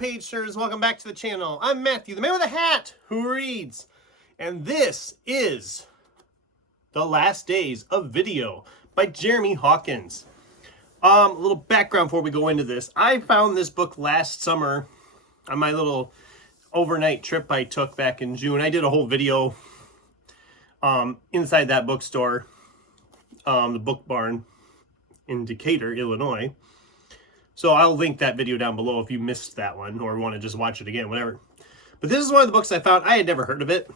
page turns, welcome back to the channel. I'm Matthew, the man with a hat who reads, and this is The Last Days of Video by Jeremy Hawkins. A little background before we go into this. I found this book last summer on my little overnight trip I took back in June. I did a whole video inside that bookstore, the Book Barn in Decatur, Illinois. So I'll link that video down below if you missed that one or want to just watch it again, whatever. But this is one of the books I found. I had never heard of it.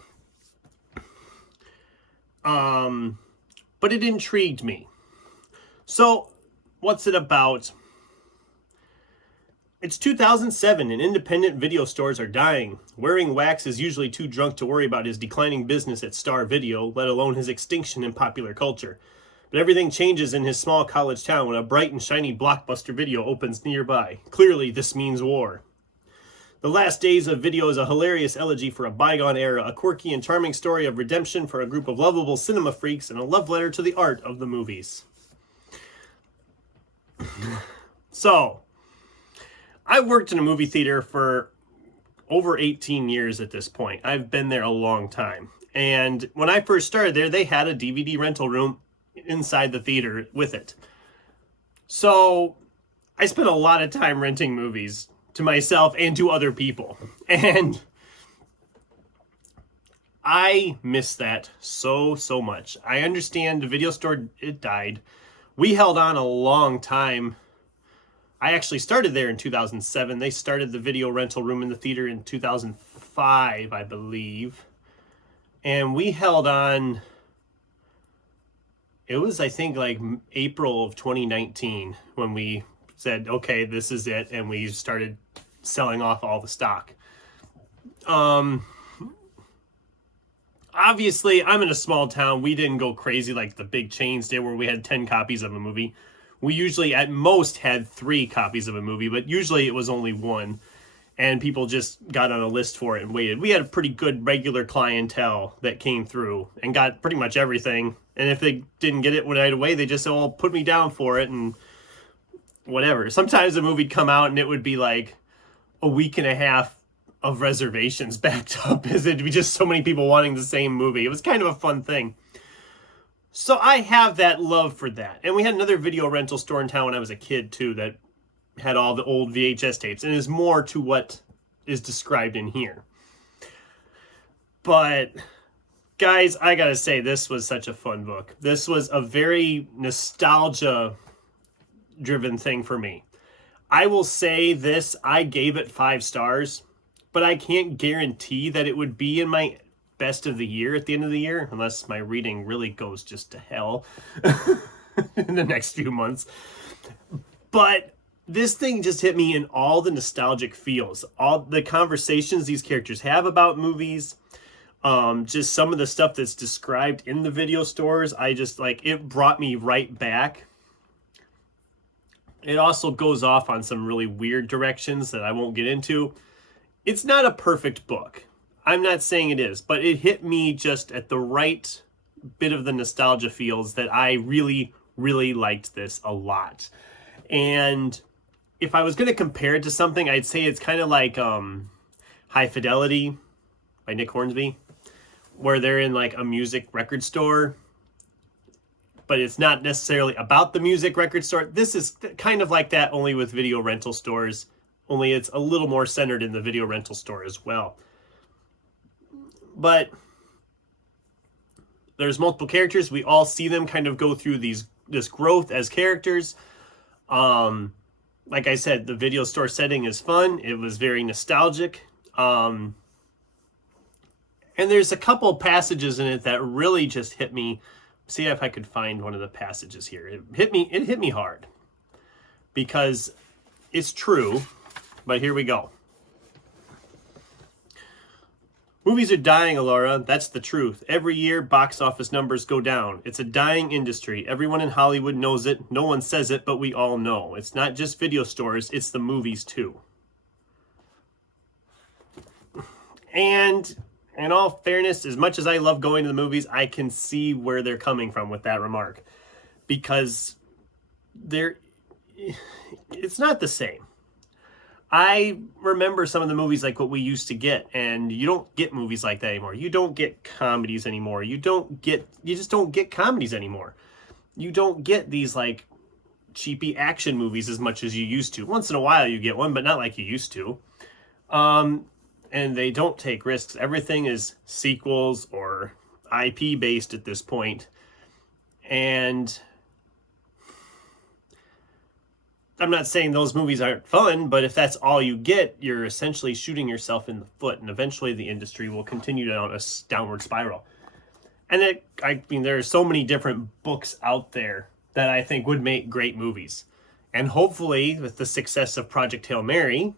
But it intrigued me. So what's it about? It's 2007 and independent video stores are dying. Wearing Wax is usually too drunk to worry about his declining business at Star Video, let alone his extinction in popular culture. But everything changes in his small college town when a bright and shiny Blockbuster Video opens nearby. Clearly, this means war. The Last Days of Video is a hilarious elegy for a bygone era, a quirky and charming story of redemption for a group of lovable cinema freaks, and a love letter to the art of the movies. So, I worked in a movie theater for over 18 years at this point. I've been there a long time. And when I first started there, they had a DVD rental room inside the theater with it. So I spent a lot of time renting movies to myself and to other people. And I miss that so much. I understand the video store, it died. We held on a long time. I actually started there in 2007. They started the video rental room in the theater in 2005, I believe. And we held on, it was, I think, like April of 2019 when we said, okay, this is it. And we started selling off all the stock. Obviously, I'm in a small town. We didn't go crazy like the big chains did where we had 10 copies of a movie. We usually at most had 3 copies of a movie, but usually it was only 1. And people just got on a list for it and waited. We had a pretty good regular clientele that came through and got pretty much everything. And if they didn't get it right away, they just said, well, put me down for it and whatever. Sometimes a movie'd come out and it would be like a week and a half of reservations backed up as it'd be just so many people wanting the same movie. It was kind of a fun thing. So I have that love for that. And we had another video rental store in town when I was a kid too that had all the old VHS tapes and is more to what is described in here. But guys, I gotta say, this was such a fun book. This was a very nostalgia driven thing for me. I will say this, I gave it 5 stars, but I can't guarantee that it would be in my best of the year at the end of the year, unless my reading really goes just to hell in the next few months. But this thing just hit me in all the nostalgic feels, all the conversations these characters have about movies, just some of the stuff that's described in the video stores. I just like, it brought me right back. It also goes off on some really weird directions that I won't get into. It's not a perfect book. I'm not saying it is, but it hit me just at the right bit of the nostalgia feels that I really liked this a lot. And if I was going to compare it to something, I'd say it's kind of like High Fidelity by Nick Hornsby, where they're in like a music record store, but it's not necessarily about the music record store. This is kind of like that, only with video rental stores, only it's a little more centered in the video rental store as well. But there's multiple characters. We all see them kind of go through this growth as characters. Like I said, the video store setting is fun. It was very nostalgic. And there's a couple passages in it that really just hit me. See if I could find one of the passages here. It hit me hard because it's true, but here we go. Movies are dying, Alora. That's the truth. Every year, box office numbers go down. It's a dying industry. Everyone in Hollywood knows it. No one says it, but we all know. It's not just video stores, it's the movies too. And in all fairness, as much as I love going to the movies, I can see where they're coming from with that remark. Because it's not the same. I remember some of the movies like what we used to get, and you don't get movies like that anymore. You don't get comedies anymore. You just don't get comedies anymore. You don't get these like cheapy action movies as much as you used to. Once in a while you get one, but not like you used to. And they don't take risks. Everything is sequels or IP based at this point. And I'm not saying those movies aren't fun, but if that's all you get, you're essentially shooting yourself in the foot, and eventually the industry will continue down a downward spiral. And I mean, there are so many different books out there that I think would make great movies. And hopefully, with the success of Project Hail Mary,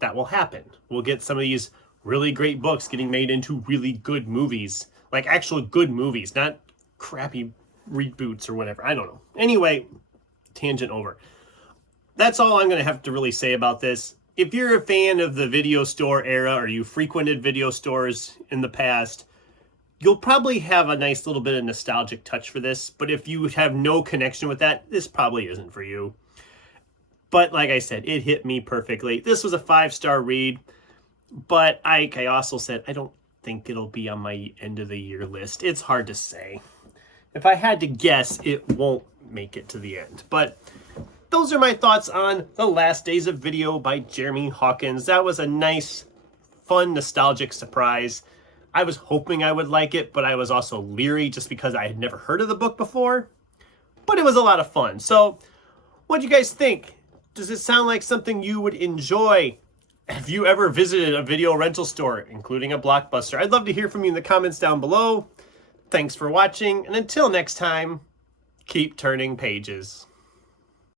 that will happen. We'll get some of these really great books getting made into really good movies. Like actual good movies, not crappy reboots or whatever. I don't know. Anyway, tangent over. That's all I'm going to have to really say about this. If you're a fan of the video store era, or you frequented video stores in the past, you'll probably have a nice little bit of nostalgic touch for this. But if you have no connection with that, this probably isn't for you. But like I said, it hit me perfectly. This was a 5-star read. But like I also said, I don't think it'll be on my end of the year list. It's hard to say. If I had to guess, it won't make it to the end. But those are my thoughts on The Last Days of Video by Jeremy Hawkins. That was a nice, fun, nostalgic surprise. I was hoping I would like it, but I was also leery just because I had never heard of the book before. But it was a lot of fun. So, what do you guys think? Does it sound like something you would enjoy? Have you ever visited a video rental store, including a Blockbuster? I'd love to hear from you in the comments down below. Thanks for watching, and until next time, keep turning pages.